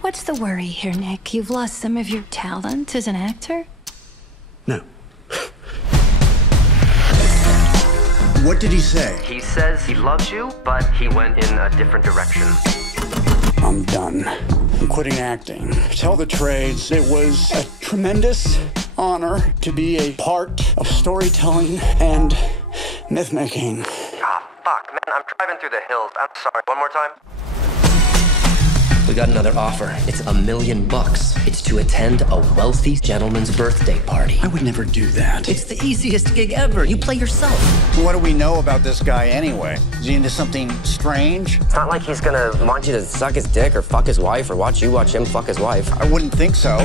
What's the worry here, Nick? You've lost some of your talent as an actor? No. What did he say? He says he loves you, but he went in a different direction. I'm done. I'm quitting acting. Tell the trades, it was a tremendous honor to be a part of storytelling and myth-making. Ah, fuck, man, I'm driving through the hills. I'm sorry, one more time? We got another offer. It's $1 million. It's to attend a wealthy gentleman's birthday party. I would never do that. It's the easiest gig ever. You play yourself. What do we know about this guy anyway? Is he into something strange? It's not like he's gonna want you to suck his dick or fuck his wife or watch you watch him fuck his wife. I wouldn't think so.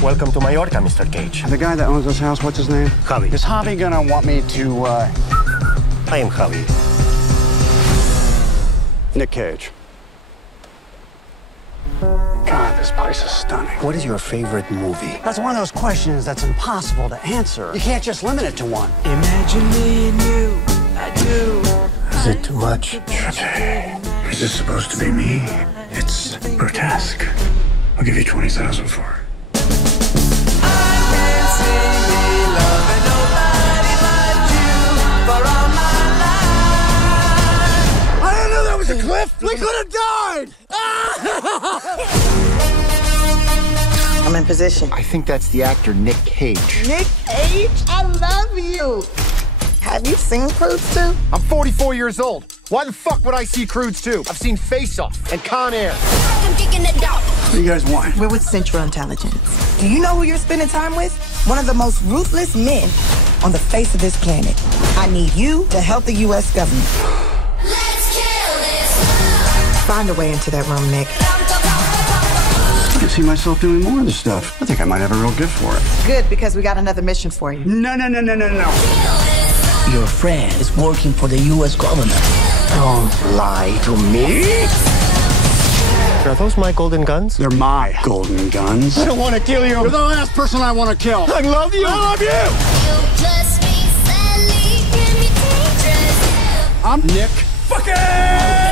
Welcome to Mallorca, Mr. Kejdž. The guy that owns this house, what's his name? Javi. Is Javi gonna want me to, I am Javi. Nick Kejdž. God, this place is stunning. What is your favorite movie? That's one of those questions that's impossible to answer. You can't just limit it to one. Imagine me and you, I do. Is it too much? Is this supposed to be me? It's grotesque. I'll give you 20,000 for it. A cliff? We could have died! I'm in position. I think that's the actor Nick Kejdž. Nick Kejdž, I love you. Have you seen Crudes 2? I'm 44 years old. Why the fuck would I see Crudes 2? I've seen Face Off and Con Air. What do you guys want? We're with Central Intelligence. Do you know who you're spending time with? One of the most ruthless men on the face of this planet. I need you to help the U.S. government. Find a way into that room, Nick. I can see myself doing more of this stuff. I think I might have a real gift for it. Good, because we got another mission for you. No. Your friend is working for the U.S. government. Don't lie to me. Are those my golden guns? They're my golden guns. I don't want to kill you. You're the last person I want to kill. I love you. I love you. I'm Nick fucking